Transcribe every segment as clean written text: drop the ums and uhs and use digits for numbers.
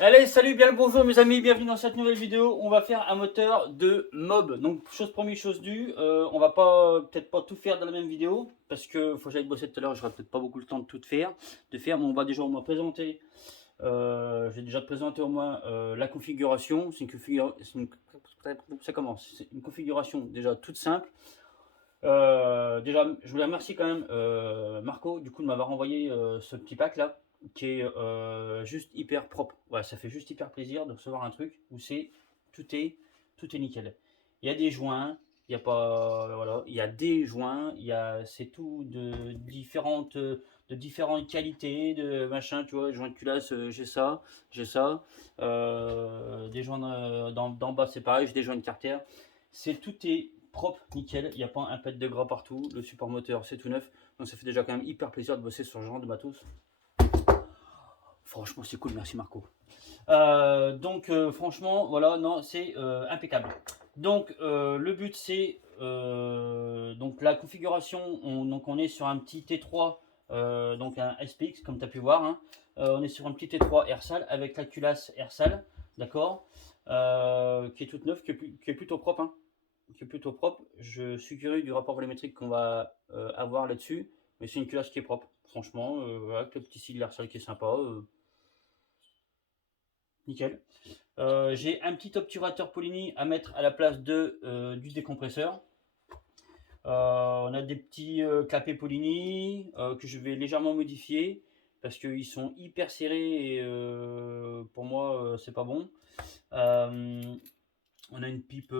Allez, salut, bien le bonjour mes amis, bienvenue dans cette nouvelle vidéo. On va faire un moteur de mob. Donc, chose promise, chose due. On va peut-être pas tout faire dans la même vidéo parce que faut que j'aille bosser tout à l'heure. J'aurai peut-être pas beaucoup le temps de tout faire, mais on va déjà au moins présenter. J'ai déjà présenté au moins la configuration. Ça commence. C'est une configuration déjà toute simple. Déjà, je voulais remercier quand même Marco, du coup, de m'avoir envoyé ce petit pack là, qui est juste hyper propre. Voilà, ça fait juste hyper plaisir de recevoir un truc où tout est, tout est nickel. Il y a des joints, il y a pas, voilà, il y a des joints, c'est tout de différentes qualités, de machin, tu vois, les joints de culasse, j'ai ça. Des joints d'en bas, c'est pareil, j'ai des joints de carter. Tout est propre, nickel, il n'y a pas un pet de gras partout, le support moteur c'est tout neuf, donc ça fait déjà quand même hyper plaisir de bosser sur ce genre de matos. Franchement c'est cool, merci Marco. Franchement voilà, non c'est impeccable. Donc le but c'est donc la configuration, on est sur un petit T3, donc un SPX comme tu as pu voir, hein. On est sur un petit T3 AirSal avec la culasse AirSal, d'accord, qui est toute neuve, qui est plutôt propre, hein, qui est plutôt propre. Je suis curieux du rapport volumétrique qu'on va avoir là-dessus, mais c'est une culasse qui est propre. Franchement, avec le petit sigle AirSal qui est sympa, nickel. J'ai un petit obturateur Polini à mettre à la place du décompresseur. On a des petits clapets Polini que je vais légèrement modifier parce qu'ils sont hyper serrés et pour moi c'est pas bon. On a une pipe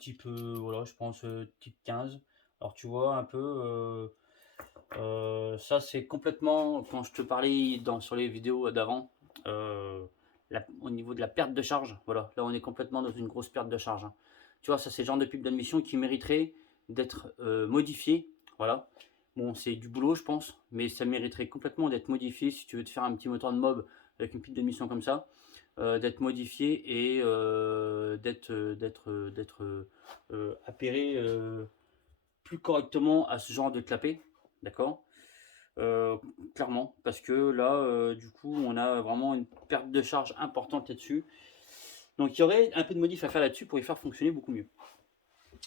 type, voilà, je pense type 15. Alors tu vois un peu, ça c'est complètement, quand je te parlais sur les vidéos d'avant, au niveau de la perte de charge, voilà, là on est complètement dans une grosse perte de charge, hein. Tu vois, ça c'est le genre de pipe d'admission qui mériterait d'être modifié, voilà. Bon, c'est du boulot je pense, mais ça mériterait complètement d'être modifié si tu veux te faire un petit moteur de mob avec une pipe d'admission comme ça. D'être modifié et d'être appairé plus correctement à ce genre de clapet, d'accord. Euh, Clairement, parce que là, du coup, on a vraiment une perte de charge importante là-dessus. Donc, il y aurait un peu de modif à faire là-dessus pour y faire fonctionner beaucoup mieux.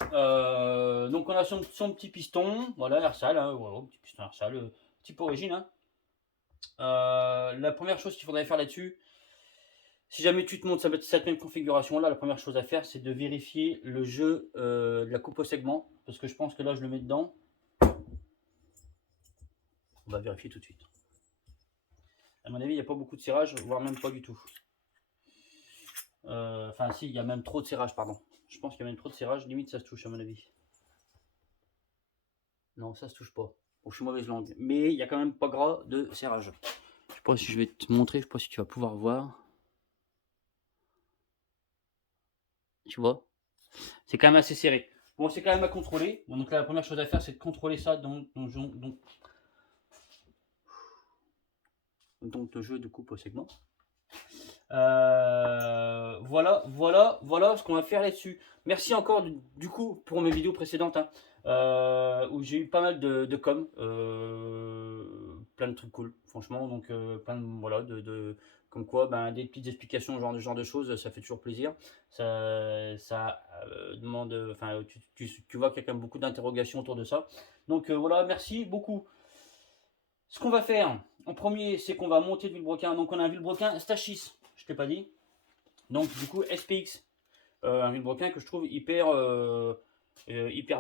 Donc, on a son petit piston, voilà, Arsal, hein, voilà, petit piston Arsal, type origine, hein. La première chose qu'il faudrait faire là-dessus, si jamais tu te montres cette même configuration là, la première chose à faire c'est de vérifier le jeu de la coupe au segment, parce que je pense que là je le mets dedans. On va vérifier tout de suite. À mon avis, il n'y a pas beaucoup de serrage, voire même pas du tout. Enfin, si, il y a même trop de serrage, pardon. Je pense qu'il y a même trop de serrage, limite ça se touche à mon avis. Non, ça se touche pas. Bon, je suis mauvaise langue, mais il y a quand même pas gras de serrage. Je sais pas si je vais te montrer, je sais pas si tu vas pouvoir voir. Tu vois, c'est quand même assez serré. Bon, c'est quand même à contrôler. Bon, donc là, la première chose à faire, c'est de contrôler ça donc le jeu de coupe au segment. Voilà ce qu'on va faire là-dessus. Merci encore du coup pour mes vidéos précédentes, hein, où j'ai eu pas mal de com, plein de trucs cool, franchement. Donc plein de voilà comme quoi, ben, des petites explications, genre de choses, ça fait toujours plaisir. Ça demande, enfin, tu vois qu'il y a quand même beaucoup d'interrogations autour de ça. Donc voilà, merci beaucoup. Ce qu'on va faire en premier, c'est qu'on va monter le vilebrequin. Donc on a un vilebrequin Stachys, je ne t'ai pas dit. Donc du coup SPX, un vilebrequin que je trouve hyper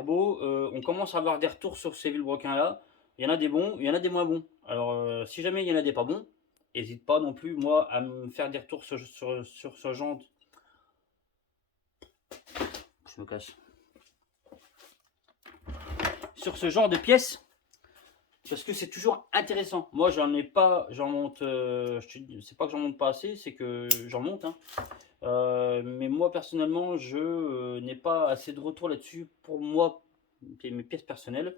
beau. On commence à avoir des retours sur ces vilebrequins là. Il y en a des bons, il y en a des moins bons. Alors si jamais il y en a des pas bons, n'hésite pas non plus moi à me faire des retours sur ce genre. Je me casse. Sur ce genre de pièces. Parce que c'est toujours intéressant. Moi, j'en ai pas, j'en monte. C'est pas que j'en monte pas assez, c'est que j'en monte, hein. Mais moi, personnellement, je n'ai pas assez de retours là-dessus pour moi, mes pièces personnelles.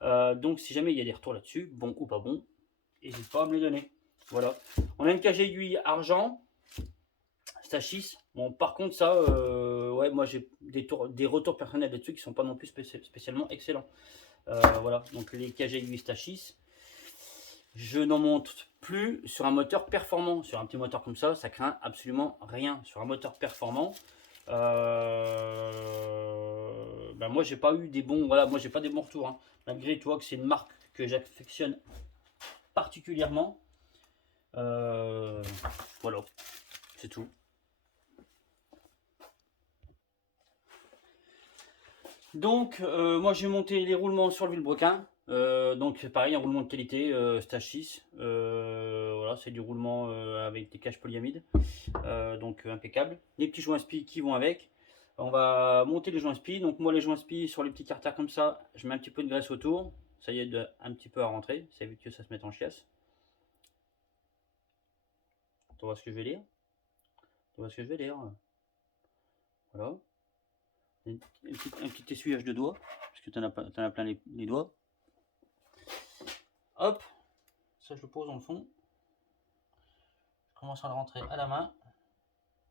Donc, si jamais il y a des retours là-dessus, bon ou pas bon, n'hésite pas à me les donner. Voilà. On a une cage aiguille argent, Stachys. Bon, par contre, ça, ouais, moi j'ai des retours personnels là-dessus qui sont pas non plus spécialement excellents. Voilà, donc les cages aiguilles Stachys. je n'en monte plus sur un moteur performant. Sur un petit moteur comme ça craint absolument rien. Sur un moteur performant, ben moi j'ai pas eu des bons, voilà, moi j'ai pas des bons retours, hein. Malgré toi que c'est une marque que j'affectionne particulièrement. Voilà, c'est tout. Donc moi j'ai monté les roulements sur le vilebrequin. Donc pareil, un roulement de qualité, stage 6. Voilà, c'est du roulement avec des caches polyamides. Donc impeccable. Les petits joints spi qui vont avec. On va monter les joints spi. Donc moi les joints spi sur les petits carters comme ça, je mets un petit peu de graisse autour. Ça y est, un petit peu à rentrer. Ça évite que ça se mette en chiasse. Tu vois ce que je vais dire? Tu vois ce que je vais dire? Voilà. Un petit essuyage de doigts. Parce que tu en as plein les doigts. Hop. Ça je le pose dans le fond. Je commence à le rentrer à la main.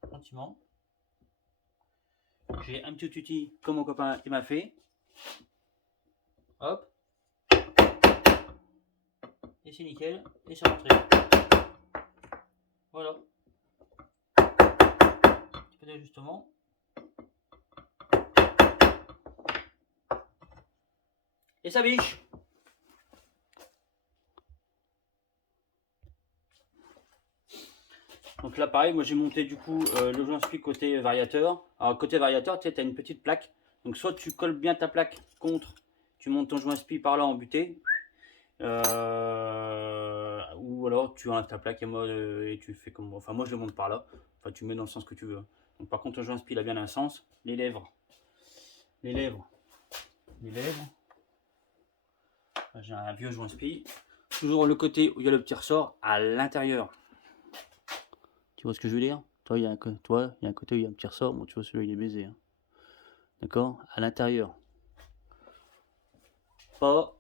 Gentiment. J'ai un petit outil comme mon copain il m'a fait. Hop. Et c'est nickel. Et c'est rentré. Voilà. Un petit peu d'ajustement. Et ça biche. Donc là pareil, moi j'ai monté du coup le joint spi côté variateur. Alors côté variateur, tu as une petite plaque. Donc soit tu colles bien ta plaque contre, tu montes ton joint spi par là en butée. Ou alors tu enlèves ta plaque et tu fais comme moi. Enfin moi je le monte par là. Enfin tu mets dans le sens que tu veux. Donc par contre le joint spi il a bien un sens. Les lèvres. J'ai un vieux joint spi. Toujours le côté où il y a le petit ressort à l'intérieur. Tu vois ce que je veux dire? Toi, il y a un côté où il y a un petit ressort. Bon, tu vois, celui-là, il est baisé, hein. D'accord? À l'intérieur. Pas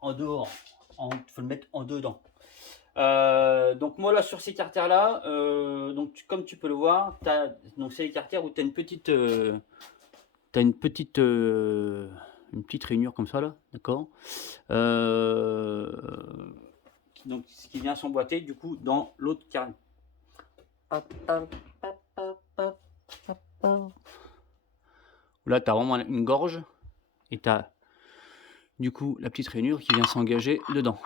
en dehors. Il faut le mettre en dedans. Donc moi là sur ces carters là, donc comme tu peux le voir, donc c'est les carters où tu as une petite rainure comme ça là, d'accord, donc ce qui vient s'emboîter du coup dans l'autre carnet. Là tu as vraiment une gorge et tu as du coup la petite rainure qui vient s'engager dedans.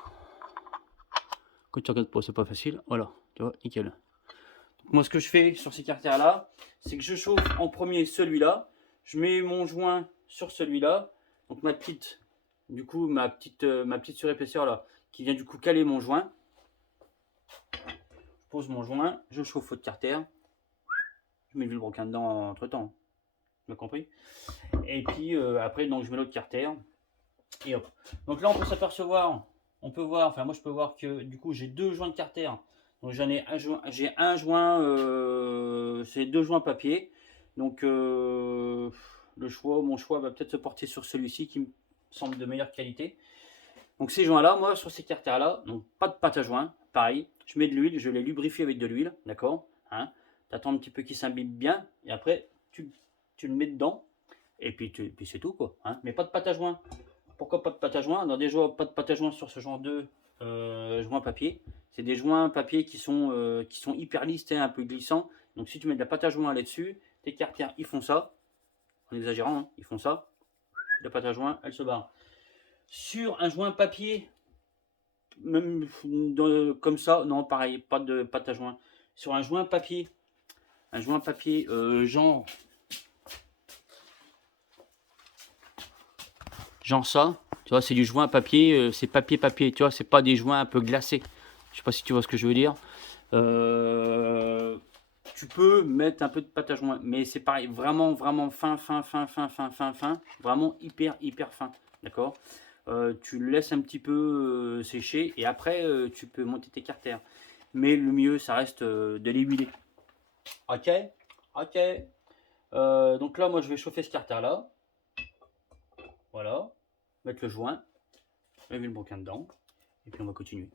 Quand tu regardes pas, c'est pas facile, voilà, tu vois, nickel. Donc moi ce que je fais sur ces carters là, c'est que je chauffe en premier celui-là, je mets mon joint sur celui-là, donc ma petite surépaisseur là, qui vient du coup caler mon joint. Je pose mon joint, je chauffe l'autre carter, je mets le vilebrequin dedans entre temps, tu m'as compris. Et puis après donc je mets l'autre carter, et hop. Donc là on peut s'apercevoir, enfin moi je peux voir que du coup j'ai deux joints de carter. Donc j'ai un joint, c'est deux joints papier. Donc mon choix va peut-être se porter sur celui-ci qui me semble de meilleure qualité. Donc ces joints là, moi sur ces carters là, donc pas de pâte à joint, pareil, je mets de l'huile, je les lubrifie avec de l'huile, d'accord, hein, tu attends un petit peu qu'il s'imbibe bien, et après tu le mets dedans, et puis c'est tout quoi, hein. Mais pas de pâte à joint. Pourquoi pas de pâte à joint? Alors déjà pas de pâte à joint sur ce genre de joints papier. C'est des joints papier qui sont hyper lisses, un peu glissants. Donc si tu mets de la pâte à joint là-dessus, tes carters ils font ça, en exagérant, hein, ils font ça. La pâte à joint, elle se barre. Sur un joint papier, même comme ça, non pareil, pas de pâte à joint. Sur un joint papier genre ça, tu vois, c'est du joint papier, c'est papier, tu vois, c'est pas des joints un peu glacés. Je sais pas si tu vois ce que je veux dire. Tu peux mettre un peu de pâte à joint, mais c'est pareil, vraiment fin, vraiment hyper fin, d'accord. Tu le laisses un petit peu sécher et après tu peux monter tes carters. Mais le mieux, ça reste de les huiler. Ok. Donc là, moi, je vais chauffer ce carter là. Voilà. Mettre le joint. Mettre le bouquin dedans. Et puis on va continuer.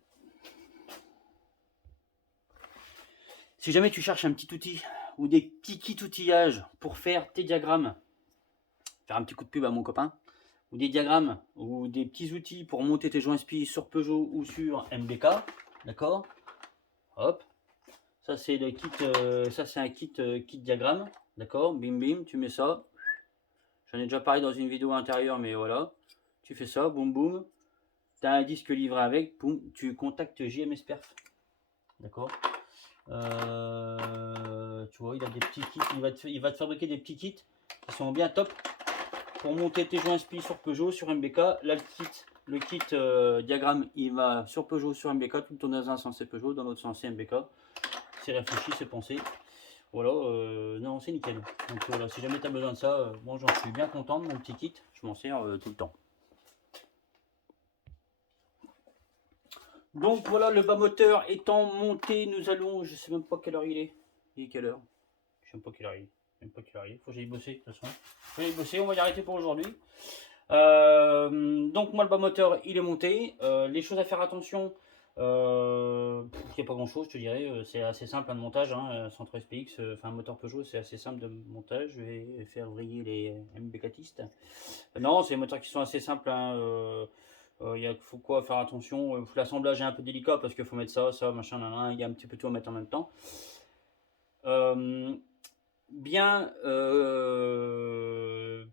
Si jamais tu cherches un petit outil ou des petits kits outillages pour faire tes diagrammes, faire un petit coup de pub à mon copain, ou des diagrammes ou des petits outils pour monter tes joints SPI sur Peugeot ou sur MBK, d'accord? Hop, ça c'est le kit, ça c'est un kit diagramme, d'accord? Bim bim, tu mets ça. J'en ai déjà parlé dans une vidéo intérieure, mais voilà. Tu fais ça, boum boum. Tu as un disque livré avec, boum, tu contactes JMS Perf, d'accord? Tu vois, il a des petits kits, il va te fabriquer des petits kits qui sont bien top pour monter tes joints SPI sur Peugeot, sur MBK. Là, le kit diagramme, il va sur Peugeot, sur MBK, tout le temps dans un sens c'est Peugeot, dans l'autre sens c'est MBK. C'est réfléchi, c'est pensé. Voilà, non, c'est nickel. Donc voilà, si jamais tu as besoin de ça, moi j'en suis bien content de mon petit kit, je m'en sers tout le temps. Donc voilà, le bas moteur étant monté, nous allons, je sais même pas quelle heure il est. Il est quelle heure? Je sais même pas quelle heure il est. Même pas quelle heure il est. Faut que j'aille bosser de toute façon. Faut que j'aille bosser, on va y arrêter pour aujourd'hui. Donc moi le bas moteur il est monté. Les choses à faire attention, il n'y a pas grand chose je te dirais, c'est assez simple de montage, hein, Centre SPX, enfin moteur Peugeot c'est assez simple de montage, je vais faire vriller les MBKtistes. Non, c'est des moteurs qui sont assez simples, hein, faut quoi faire attention, l'assemblage est un peu délicat parce qu'il faut mettre ça, machin, il y a un petit peu tout à mettre en même temps. Bien,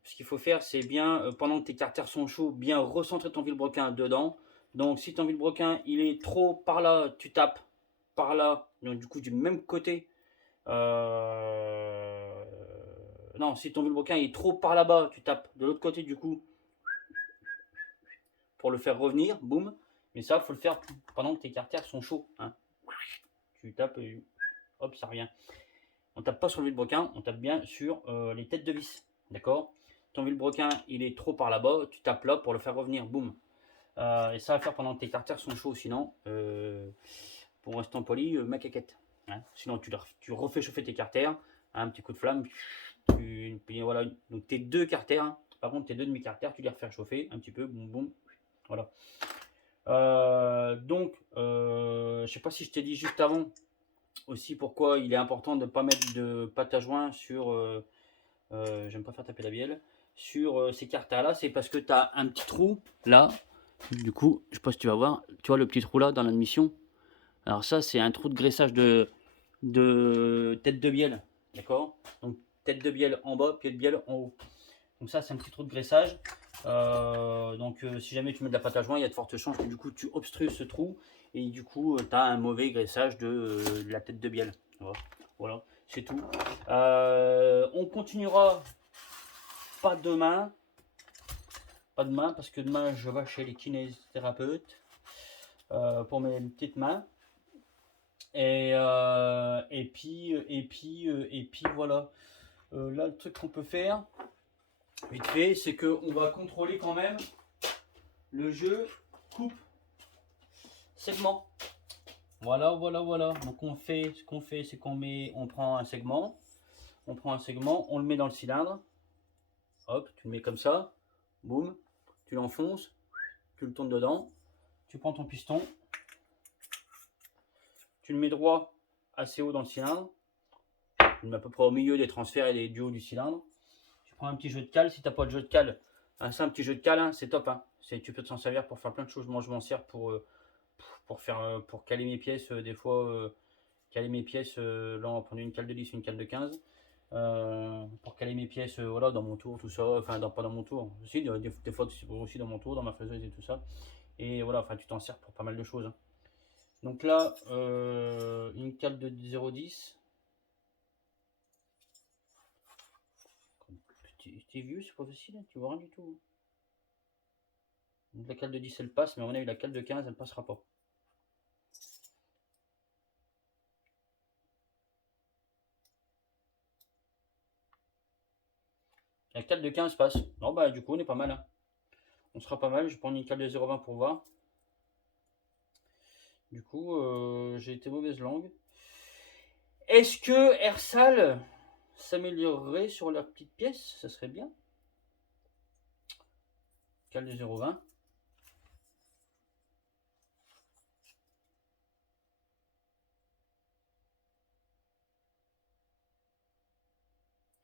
ce qu'il faut faire, c'est bien, pendant que tes carters sont chauds, bien recentrer ton vilebrequin dedans. Donc si ton vilebrequin il est trop par là, tu tapes par là, donc du coup du même côté. Non, si ton vilebrequin est trop par là-bas, tu tapes de l'autre côté du coup pour le faire revenir, boum. Mais ça, faut le faire pendant que tes carters sont chauds, hein. Tu tapes et hop, ça revient. On tape pas sur le vilebrequin, on tape bien sur les têtes de vis, d'accord? Ton vilebrequin, il est trop par là-bas, tu tapes là pour le faire revenir, boum. Et ça à faire pendant que tes carters sont chauds, sinon, pour rester poli, ma caquette. Hein. Sinon, tu refais chauffer tes carters, un petit coup de flamme, voilà. Donc tes deux carters, hein. Par contre tes deux demi-carters, tu les refais chauffer un petit peu, boum boum, voilà. Donc, je sais pas si je t'ai dit juste avant aussi pourquoi il est important de ne pas mettre de pâte à joint sur, j'aime pas faire taper la bielle, sur ces carters là, c'est parce que tu as un petit trou là, du coup, je sais pas si tu vas voir, tu vois le petit trou là dans l'admission. Alors ça, c'est un trou de graissage de tête de bielle, d'accord? Donc tête de bielle en bas, pied de bielle en haut. Donc ça, c'est un petit trou de graissage. Si jamais tu mets de la pâte à joint, il y a de fortes chances que du coup tu obstrues ce trou et du coup tu as un mauvais graissage de la tête de bielle. Voilà, c'est tout. On continuera pas demain. Pas demain parce que demain je vais chez les kinésithérapeutes pour mes petites mains. Et puis voilà. Là, le truc qu'on peut faire, vite fait, c'est qu'on va contrôler quand même le jeu coupe segment. Voilà. Donc ce qu'on fait, c'est on prend un segment, on le met dans le cylindre. Hop, tu le mets comme ça, boum, tu l'enfonces, tu le tournes dedans, tu prends ton piston, tu le mets droit assez haut dans le cylindre, tu le mets à peu près au milieu des transferts et du haut du cylindre. Tu prends un petit jeu de cale, si tu n'as pas de jeu de cale, un simple petit jeu de cale, hein, c'est top. Hein. Tu peux t'en servir pour faire plein de choses. Moi je m'en sers pour caler mes pièces, des fois caler mes pièces, là on va prendre une cale de 10, une cale de 15. Pour caler mes pièces voilà, dans mon tour, tout ça, enfin pas dans mon tour, aussi, des fois aussi dans mon tour, dans ma faiseuse et tout ça. Et voilà, enfin tu t'en sers pour pas mal de choses. Hein. Donc là, une cale de 0,10. T'es vieux, c'est pas facile, hein, tu vois rien du tout. Donc la cale de 10 elle passe, mais on a eu la cale de 15 elle passera pas. La cale de 15 passe. Non bah du coup on est pas mal. Hein. On sera pas mal, je prends une cale de 0,20 pour voir. Du coup j'ai été mauvaise langue. Est-ce que Ersal s'améliorerait sur la petite pièce? Ça serait bien. Cale de 0,20.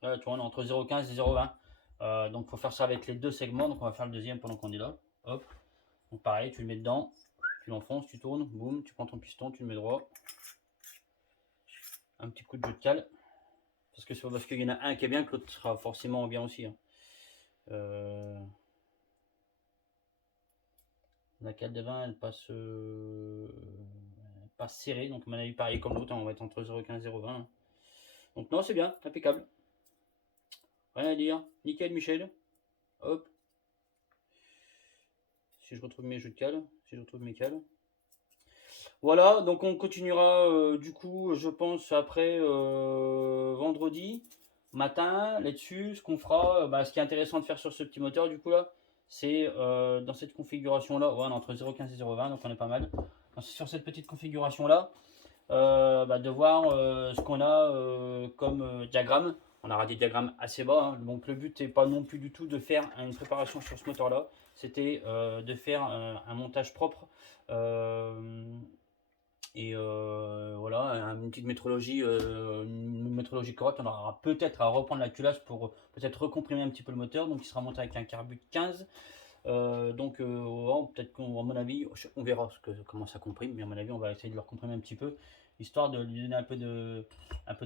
Tu vois, on est entre 0,15 et 0,20. Donc il faut faire ça avec les deux segments. Donc on va faire le deuxième pendant qu'on est là. Hop. Donc pareil, tu le mets dedans, tu l'enfonces, tu tournes, boum, tu prends ton piston, tu le mets droit. Un petit coup de jeu de cale. Parce que c'est pas parce qu'il y en a un qui est bien que l'autre sera forcément bien aussi. Hein. La cale de vin, elle passe, serrée. Donc à mon avis, pareil comme l'autre, hein, on va être entre 0,15 et 0,20. Hein. Donc non, c'est bien, impeccable. Rien à dire. Nickel, Michel. Hop. Si je retrouve mes jeux de cale, si je retrouve mes cales. Voilà, donc on continuera du coup, je pense, après vendredi matin là-dessus. Ce qu'on fera, ce qui est intéressant de faire sur ce petit moteur, du coup, là, c'est dans cette configuration-là, ouais, on est entre 0,15 et 0,20, donc on est pas mal. Sur cette petite configuration-là, de voir ce qu'on a comme diagramme. On aura des diagrammes assez bas, hein. Donc le but n'est pas non plus du tout de faire une préparation sur ce moteur-là, c'était de faire un montage propre. Et voilà, une métrologie correcte. On aura peut-être à reprendre la culasse pour peut-être recomprimer un petit peu le moteur. Donc il sera monté avec un carbu 15. Peut-être qu'à mon avis, on verra comment ça comprime, mais à mon avis, on va essayer de le recomprimer un petit peu, histoire de lui donner un peu de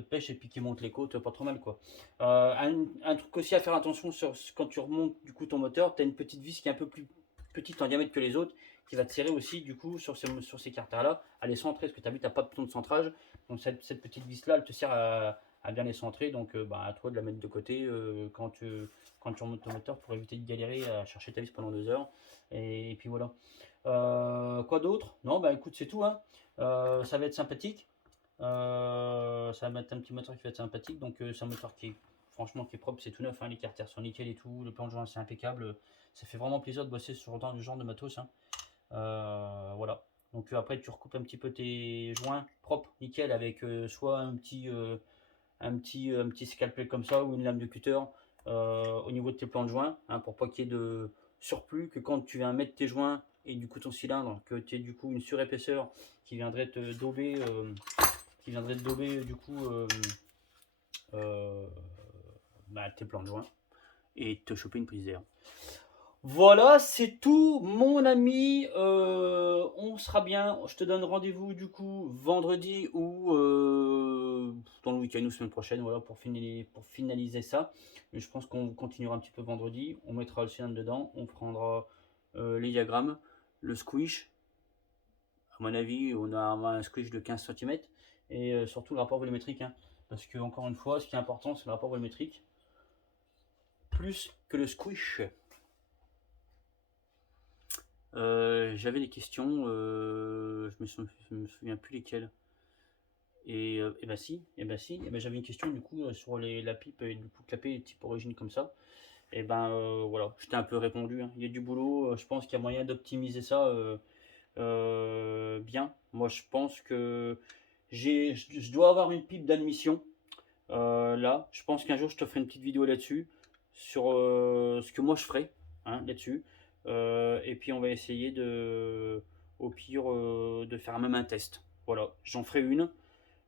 pêche et puis qu'il monte les côtes pas trop mal, quoi. Un truc aussi à faire attention quand tu remontes du coup ton moteur, tu as une petite vis qui est un peu plus petite en diamètre que les autres, qui va te serrer aussi du coup sur ces carters là à les centrer, parce que tu as vu, tu n'as pas de bouton de centrage, donc cette petite vis là elle te sert à bien les centrer, donc à toi de la mettre de côté quand tu remontes ton moteur, pour éviter de galérer à chercher ta vis pendant 2 heures. Et puis voilà. Quoi d'autre? Non, bah écoute, c'est tout. Hein. Ça va être sympathique. Ça va être un petit moteur qui va être sympathique. Donc c'est un moteur qui est franchement qui est propre, c'est tout neuf. Hein. Les carters sont nickel et tout. Le plan de joint c'est impeccable. Ça fait vraiment plaisir de bosser sur ce genre de matos. Hein. Voilà. Donc après tu recoupes un petit peu tes joints propres, nickel, avec soit un petit scalpel comme ça ou une lame de cutter au niveau de tes plans de joints, hein, pour pas qu'il y ait de surplus, que quand tu viens mettre tes joints et du coup ton cylindre, que tu aies du coup une surépaisseur qui viendrait te dauber, du coup euh, tes plans de joints et te choper une prise d'air. Voilà, c'est tout, mon ami. On sera bien. Je te donne rendez-vous du coup vendredi ou dans le week-end ou semaine prochaine, voilà, pour finaliser ça. Mais je pense qu'on continuera un petit peu vendredi. On mettra le cylindre dedans, on prendra les diagrammes, le squish. À mon avis, on a un squish de 15 cm et surtout le rapport volumétrique. Hein, parce que, encore une fois, ce qui est important, c'est le rapport volumétrique plus que le squish. J'avais des questions, je me souviens plus lesquelles. Et ben si, j'avais une question du coup sur la pipe et du coup clapet type origine comme ça. Et ben voilà, je t'ai un peu répondu. Hein. Il y a du boulot, je pense qu'il y a moyen d'optimiser ça bien. Moi je pense que je dois avoir une pipe d'admission là. Je pense qu'un jour je te ferai une petite vidéo là-dessus sur ce que moi je ferai hein, là-dessus. Et puis on va essayer au pire, de faire même un test. Voilà, j'en ferai une.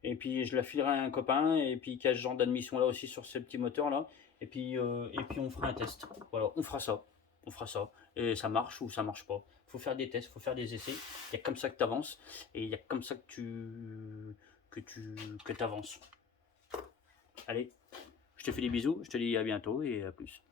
Et puis je la filerai à un copain. Et puis qu'il y a ce genre d'admission là aussi sur ce petit moteur là. Et puis on fera un test. Voilà, on fera ça. On fera ça. Et ça marche ou ça marche pas. Il faut faire des tests, il faut faire des essais. Il y a comme ça que tu avances. Et il y a comme ça que tu avances. Allez, je te fais des bisous. Je te dis à bientôt et à plus.